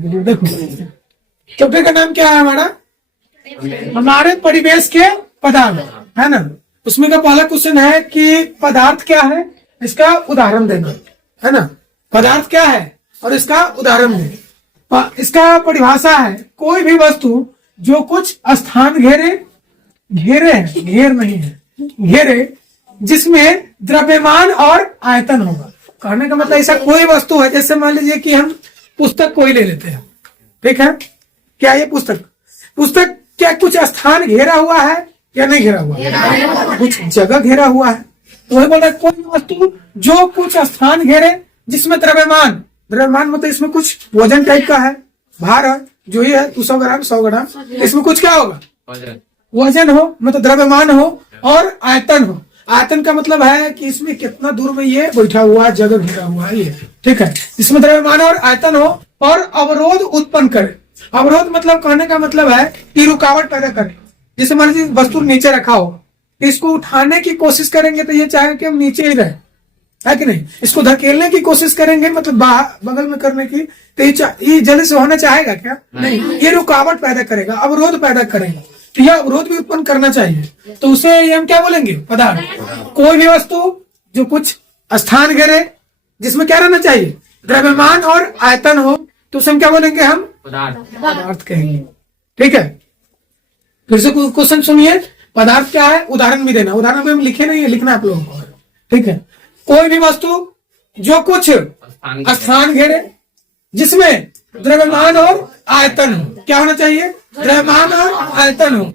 देखो चैप्टर का नाम क्या है हमारा, हमारे परिवेश के पदार्थ, है ना। उसमें का पहला क्वेश्चन है कि पदार्थ क्या है, इसका उदाहरण देना, है ना। पदार्थ क्या है और इसका उदाहरण देना। इसका परिभाषा है कोई भी वस्तु जो कुछ स्थान घेरे, घेरे है, घेर नहीं है, घेरे, जिसमें द्रव्यमान और आयतन होगा। कहने का मतलब ऐसा कोई वस्तु है, जैसे मान लीजिए कि हम पुस्तक कोई ले लेते हैं, ठीक है। क्या ये पुस्तक, पुस्तक क्या कुछ स्थान घेरा हुआ है या नहीं घेरा हुआ है, कुछ जगह घेरा हुआ है। तो वही बोल रहे कोई वस्तु जो कुछ स्थान घेरे, जिसमें द्रव्यमान, द्रव्यमान मतलब इसमें कुछ वजन टाइप का है, भार है, जो ये है 200 ग्राम 100 ग्राम, इसमें कुछ क्या होगा, वजन हो, मतलब द्रव्यमान हो, और आयतन हो। आयतन का मतलब है कि इसमें कितना दूर में ये बैठा हुआ है, जगह घेरा हुआ है ये, ठीक है। इसमें द्रव्यमान और आयतन हो और अवरोध उत्पन्न करे। अवरोध मतलब कहने का मतलब है कि रुकावट पैदा करे। जैसे मान लीजिए वस्तु नीचे रखा हो, इसको उठाने की कोशिश करेंगे तो ये चाहे कि हम नीचे ही रहे, है कि नहीं। इसको धकेलने की कोशिश करेंगे, मतलब बगल में करने की, तो ये जल्दी से होना चाहेगा क्या, नहीं। ये रुकावट पैदा करेगा, अवरोध पैदा करेगा, तो यह अवरोध भी उत्पन्न करना चाहिए। तो उसे ये हम क्या बोलेंगे, पदार्थ। कोई भी वस्तु जो कुछ स्थान घेरे, जिसमें क्या रहना चाहिए, द्रव्यमान और आयतन हो, तो उसे हम क्या बोलेंगे, हम पदार्थ कहेंगे, ठीक है। फिर से क्वेश्चन सुनिए, पदार्थ क्या है, उदाहरण भी देना। उदाहरण भी हम लिखे नहीं है, लिखना आप लोगों को, ठीक है। कोई भी वस्तु जो कुछ स्थान घेरे, जिसमें द्रव्यमान और आयतन हो, क्या होना चाहिए, द्रव्यमान और आयतन हो,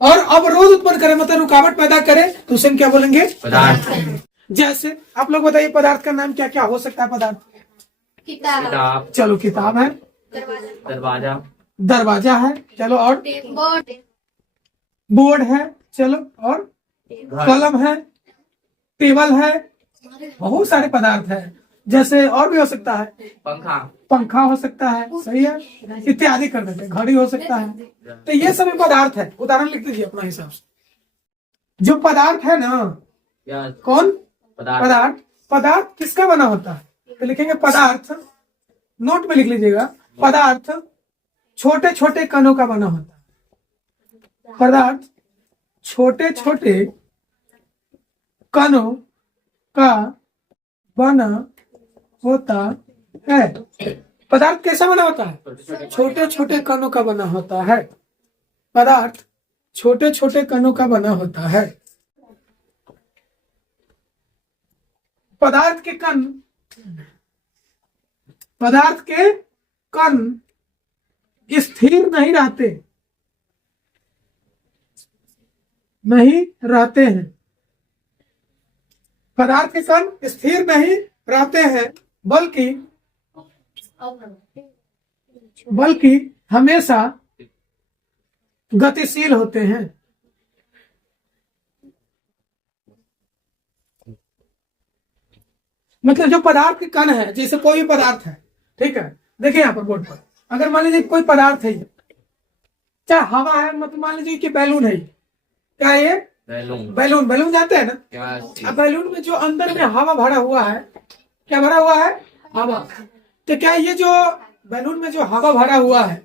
और अवरोध उत्पन्न करे, मतलब रुकावट पैदा करे, तो उसे हम क्या बोलेंगे, पदार्थ। जैसे आप लोग बताइए पदार्थ का नाम क्या क्या हो सकता है। पदार्थ, किताब, चलो किताब है, दरवाजा, दरवाजा है, चलो, और बोर्ड है, चलो, और कलम है, टेबल है, बहुत सारे पदार्थ है। जैसे और भी हो सकता है, पंखा, पंखा हो सकता है, सही है, इत्यादि कर देते हैं, घड़ी हो सकता है। तो ये सभी पदार्थ है। उदाहरण लिख दीजिए अपना हिसाब से। जो पदार्थ है ना, कौन पदार्थ, पदार्थ किसका बना होता है, तो लिखेंगे पदार्थ, नोट में लिख लीजिएगा, पदार्थ छोटे छोटे कणों का बना होता है। पदार्थ छोटे छोटे कणों का बना होता है। पदार्थ कैसा बना होता है, छोटे छोटे कणों का बना होता है। पदार्थ छोटे छोटे कणों का बना होता है। पदार्थ के कण, पदार्थ के कण स्थिर नहीं रहते, नहीं रहते हैं। पदार्थ के कण स्थिर नहीं रहते हैं, बल्कि हमेशा गतिशील होते हैं। मतलब जो पदार्थ के कण है, जैसे कोई भी पदार्थ है, ठीक है, देखिए यहाँ पर बोर्ड पर, अगर मान लीजिए कोई पदार्थ है, चाहे हवा है, मतलब मान लीजिए कि बैलून है, क्या है ये, बैलून, बैलून जानते हैं ना। अब बैलून में जो अंदर में हवा भरा हुआ है, क्या भरा हुआ है, हवा। तो क्या ये जो बैलून में जो हवा भरा हुआ है,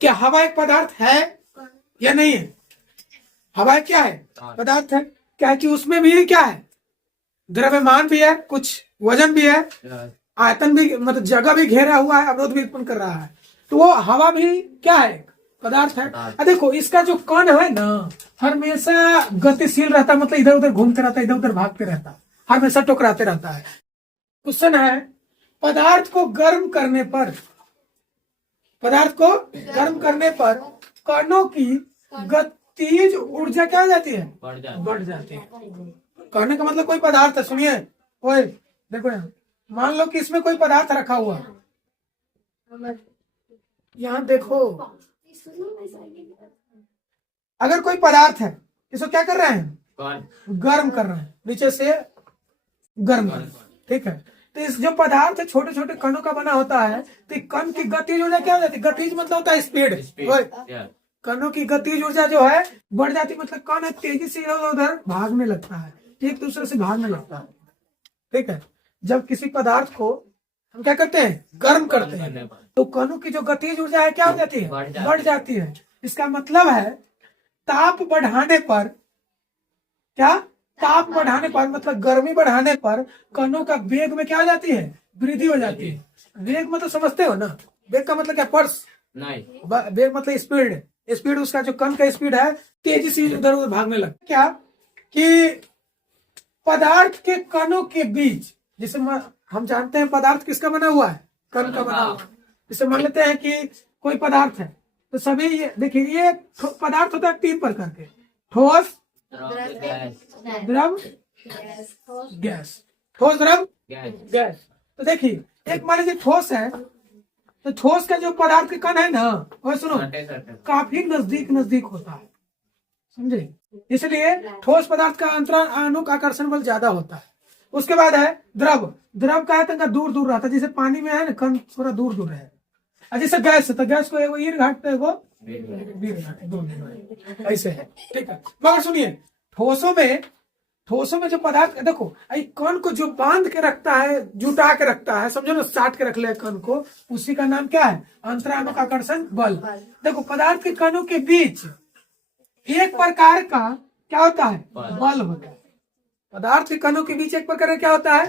क्या हवा एक पदार्थ है या नहीं है, हवा क्या है, पदार्थ है। क्या है कि उसमें भी क्या है, द्रव्यमान भी है, कुछ वजन भी है, आयतन भी, मतलब जगह भी घेरा हुआ है, अवरोध भी उत्पन्न कर रहा है। तो वो हवा भी क्या है, पदार्थ है। देखो इसका जो कण है ना, हमेशा गतिशील रहता है, मतलब इधर उधर घूमते रहता है, इधर उधर भागते रहता है, हमेशा टकराते रहता है। क्वेश्चन है, पदार्थ को गर्म करने पर, पदार्थ को गर्म करने पर कणों की गतिज ऊर्जा क्या हो जाती है, बढ़ जाती है। कहने का मतलब कोई पदार्थ है, सुनिए, ओए देखो यहाँ, मान लो कि इसमें कोई पदार्थ रखा हुआ है, यहाँ देखो, अगर कोई पदार्थ है, इसको क्या कर रहे हैं, गर्म कर रहे हैं, नीचे से गर्म कर, ठीक है। तो इस जो पदार्थ है छोटे छोटे कणों का बना होता है, तो कण की गतिज ऊर्जा क्या हो जाती है, गतिज मतलब होता है स्पीड, कणों की गतिज ऊर्जा जो है बढ़ जाती, मतलब कण है तेजी से इधर उधर भागने लगता है, एक दूसरे से भागने लगता है, ठीक है। जब किसी पदार्थ को हम क्या करते हैं, गर्म करते हैं, तो कणों की जो गतिज ऊर्जा है क्या हो जाती है, बढ़ जाती है। इसका मतलब है ताप बढ़ाने पर, क्या, ताप बढ़ाने पर मतलब गर्मी बढ़ाने पर कणों का वेग में क्या हो जाती है, वृद्धि हो जाती है। वेग मतलब समझते हो ना, वेग का मतलब क्या, पर्स नहीं, वेग मतलब स्पीड। स्पीड उसका जो कण का स्पीड है तेजी से इधर उधर भागने लगता। क्या कि पदार्थ के कणों के बीच, जिसे हम जानते हैं पदार्थ किसका बना हुआ है, कण का बना हुआ है। जैसे मान लेते हैं कि कोई पदार्थ है, तो सभी ये देखिए, ये पदार्थ होता है 3 प्रकार के, ठोस, द्रव, गैस। ठोस, द्रव, गैस। तो देखिए एक मान लीजिए ठोस है, तो ठोस का जो पदार्थ के कण है ना, वो सुनो काफी नजदीक नजदीक होता है, समझे, इसलिए ठोस पदार्थ का अंतराणुक आकर्षण बल ज्यादा होता है। उसके बाद है द्रव। द्रव का है तो दूर दूर रहता है, जैसे पानी में है ना कण थोड़ा दूर दूर है। जैसे गैस है तो गैस को एगो ईर घाट पे एगो बीर घाट, दूर ऐसे है, ठीक है। मगर सुनिए ठोसों में जो पदार्थ देखो, कण को जो बांध के रखता है, जुटा के रखता है, समझो ना, साट के रख ले कण को, उसी का नाम क्या है, अंतराणुक आकर्षण बल। देखो पदार्थ के कणों के बीच एक प्रकार का क्या होता है, बल होता है। पदार्थ के कणों के बीच एक प्रकार का क्या होता है,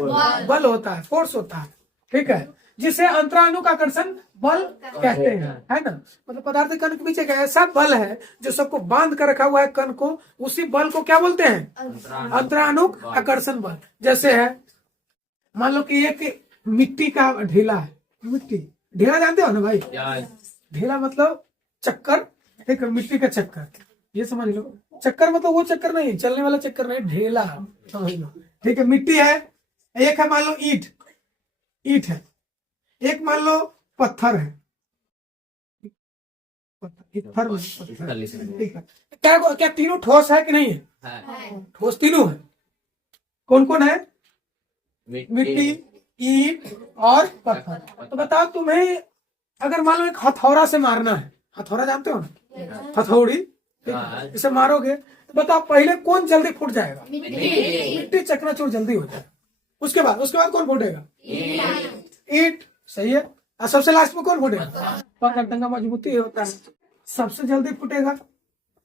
बल होता है, फोर्स होता है, ठीक है, जिसे अंतराणुक आकर्षण बल कहते हैं, है ना। मतलब पदार्थ के कण के बीच एक ऐसा बल है जो सबको बांध कर रखा हुआ है कण को, उसी बल को क्या बोलते हैं, अंतराणुक आकर्षण बल। जैसे है मान लो कि एक मिट्टी का ढेला है, मिट्टी ढेला जानते हो ना भाई, ढेला मतलब चक्कर, ठीक है, मिट्टी का चक्कर, ये समझ लो। चक्कर मतलब वो चक्कर नहीं, चलने वाला चक्कर नहीं, ढेला समझ लो, ठीक है। मिट्टी है, एक है मान लो ईट है, एक मान लो पत्थर है, पत्थर, ठीक है। क्या तीनों ठोस है कि नहीं है, ठोस तीनों है। कौन कौन है, मिट्टी, ईट और पत्थर। तो बताओ तुम्हें अगर मान लो एक हथौड़ा से मारना है, हथौड़ा जानते हो ना, हथौड़ी, इसे मारोगे तो बताओ पहले कौन जल्दी फूट जाएगा, मिट्टी चकनाचूर जल्दी हो जाएगा। उसके बाद कौन फूटेगा, ईट, सही है। और सबसे लास्ट में कौन फूटेगा, पकड़ का मजबूती होता है, सबसे जल्दी फूटेगा,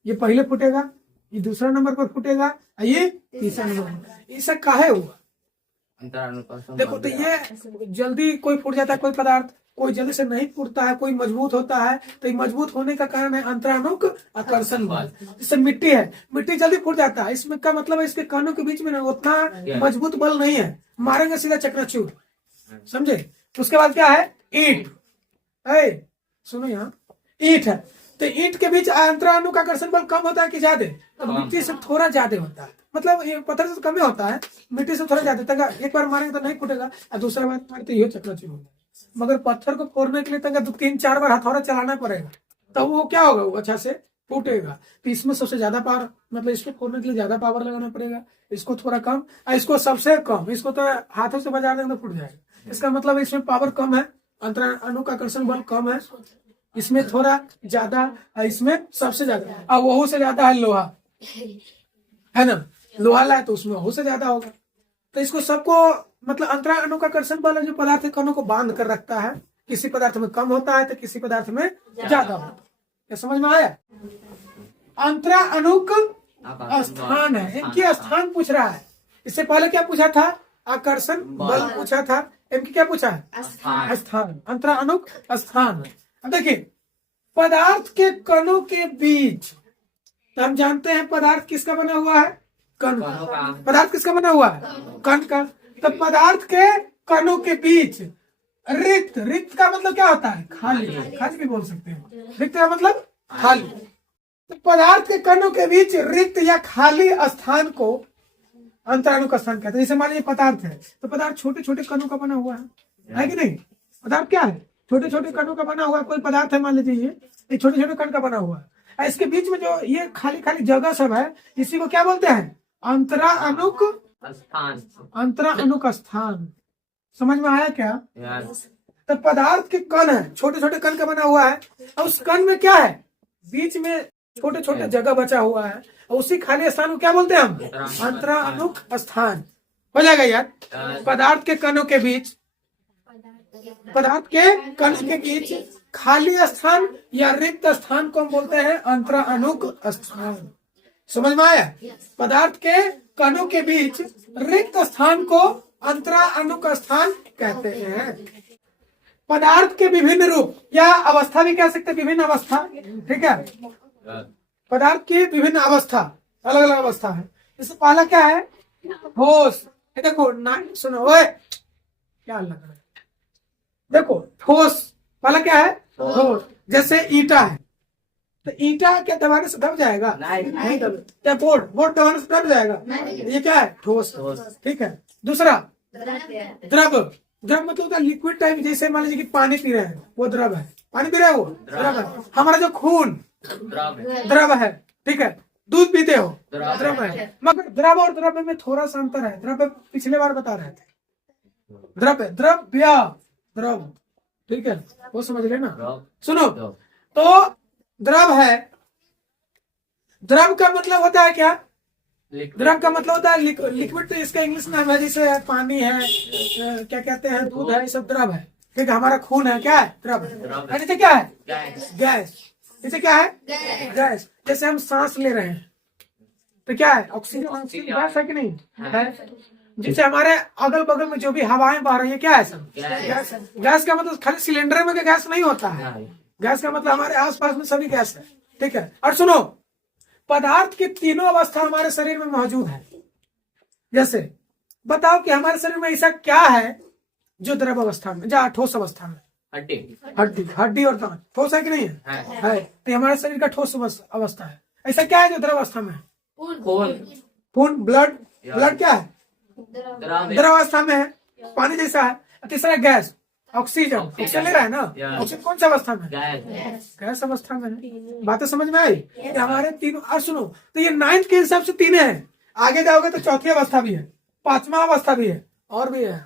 ये पहले फूटेगा, ये दूसरा नंबर पर फूटेगा, ये तीसरा नंबर। ये सब काहे हुआ, देखो तो ये जल्दी कोई फूट जाता है कोई पदार्थ, कोई जल्दी से नहीं फूटता है, कोई मजबूत होता है, तो ये मजबूत होने का कारण है अंतराणुक आकर्षण बल। जैसे मिट्टी है, मिट्टी जल्दी फूट जाता है, इसमें का मतलब है इसके कणों के बीच में ना उतना मजबूत बल नहीं है, मारेंगे सीधा चकनाचूर, समझे। उसके बाद क्या है, ईट, सुनो यहाँ, ईट है, तो ईट के बीच अंतराणुक आकर्षण बल कम होता है कि ज्यादा, तो मिट्टी से थोड़ा ज्यादा होता है, मतलब ये पत्थर से कम ही होता है, मिट्टी से थोड़ा ज्यादा। तंगा एक बार मारेंगे तो नहीं फूटेगा, और दूसरा बार मारते ये चकनाचूर होता है। मगर पत्थर को फोड़ने के लिए तंगा 2-3-4 बार हथौड़ा चलाना पड़ेगा, तो वो क्या होगा, वो अच्छा से फूटेगा। तो इसमें सबसे ज्यादा पावर, मतलब इसको फोड़ने के लिए ज्यादा पावर लगाना पड़ेगा, इसको थोड़ा कम, और इसको सबसे कम, इसको तो हाथों से बजा देंगे तो फूट जाएगा। इसका मतलब इसमें पावर कम है, अंतराणुक आकर्षण बल कम है, इसमें थोड़ा ज्यादा, इसमें सबसे ज्यादा, और वहू से ज्यादा है लोहा, है ना, लोहा लाए तो उसमें वहू से ज्यादा होगा। तो इसको सबको मतलब अंतराणुक आकर्षण बल जो पदार्थ कणों को बांध कर रखता है, किसी पदार्थ में कम होता है तो किसी पदार्थ में ज्यादा होता है। क्या समझ में आया, अंतराणुक स्थान है, इनकी स्थान पूछ रहा है। इससे पहले क्या पूछा था, आकर्षण बल पूछा था, इनकी क्या पूछा है, स्थान, अंतराणुक स्थान। अब देखिए पदार्थ के कणों के बीच, तो हम जानते हैं पदार्थ किसका बना हुआ है, कण का। पदार्थ किसका बना हुआ है, कण का। तो पदार्थ के कणों के बीच रिक्त, रिक्त का मतलब क्या होता है, खाली, खाली भी बोल सकते हैं, रिक्त का मतलब खाली। तो पदार्थ के कणों के बीच रिक्त या खाली स्थान को अंतराणुक स्थान कहते हैं। जैसे मान लीजिए पदार्थ है, तो पदार्थ छोटे छोटे कणों का बना हुआ है कि नहीं, पदार्थ क्या है, छोटे छोटे कणों का बना हुआ है। कोई पदार्थ है, मान लीजिए ये छोटे छोटे कण का बना हुआ है, इसके बीच में जो ये खाली खाली जगह सब है, इसी को क्या बोलते हैं, अंतराणुक स्थान, अंतराणुक स्थान। समझ में आया क्या, तो पदार्थ के कण है, छोटे छोटे कण का बना हुआ है, और उस कण में क्या है, बीच में छोटे छोटे जगह बचा हुआ है, और उसी खाली स्थान को क्या बोलते हैं हम, अंतराणुक स्थान। हो जाएगा यार, पदार्थ के कणों के बीच पदार्थ के कण के बीच खाली स्थान या रिक्त स्थान को हम बोलते हैं अंतराणुक स्थान। समझ में आया? पदार्थ के कणों के बीच रिक्त स्थान को अंतराणुक स्थान कहते हैं। पदार्थ के विभिन्न रूप या अवस्था भी कह सकते हैं, विभिन्न अवस्था, ठीक है। पदार्थ की विभिन्न अवस्था, अलग अलग अवस्था है। इससे पहला क्या है? ठोस। देखो ना, सुनो ओए, क्या लग रहा है? देखो ठोस, पहला क्या है? ठोस। जैसे ईंटा है, तो ईंटा क्या दबाने से दब जाएगा? नहीं दब। क्या बोर्ड दबाने से दब जाएगा? ये क्या है? ठोस, ठीक है। दूसरा द्रव। द्रव मतलब होता है लिक्विड टाइप, जैसे मान लीजिए कि पानी पी रहे हैं, वो द्रव है। पानी पी रहे हो, द्रव है। हमारा जो खून द्रव है, ठीक है। दूध पीते हो, द्रव है। मगर द्रव और द्रव्य में थोड़ा सा अंतर है। द्रव्य पिछले बार बता रहे थे, द्रव्य द्रव्य द्रव, ठीक है, वो समझ लेना। सुनो, तो द्रव है, द्रव का मतलब होता है क्या? द्रव का मतलब होता है लिक्विड, तो इसका इंग्लिश नाम है, जैसे पानी है, क्या कहते हैं, दूध है, ये सब द्रव है, ठीक है। हमारा खून है, क्या है? द्रव। जैसे क्या है? गैस। जैसे क्या है? गैस। जैसे हम सांस ले रहे हैं, तो क्या है? ऑक्सीजन गैस है कि नहीं है? जैसे हमारे अगल बगल में जो भी हवाएं बह रही है, क्या है? सब गैस है। गैस का मतलब खाली सिलेंडर में गैस नहीं होता है। गैस का मतलब हमारे आसपास में सभी गैस है, ठीक है। और सुनो, पदार्थ की तीनों अवस्था हमारे शरीर में मौजूद है। जैसे बताओ कि हमारे शरीर में ऐसा क्या है जो द्रव अवस्था में, जो ठोस अवस्था में? हड्डी और दांत ठोस है कि नहीं है? तो हमारे शरीर का ठोस अवस्था है। ऐसा क्या है जो द्रव अवस्था में है? खून, ब्लड क्या है? द्रव अवस्था में है, पानी जैसा है। तीसरा गैस, ऑक्सीजन ले रहा है ना, ऑक्सीजन कौन सा अवस्था में? गैस अवस्था में है। बातें समझ में आई? हमारे तीनों। और सुनो, तो ये 9th के हिसाब से 3 है। आगे जाओगे तो चौथी अवस्था भी है, 5वां अवस्था भी है, और भी है।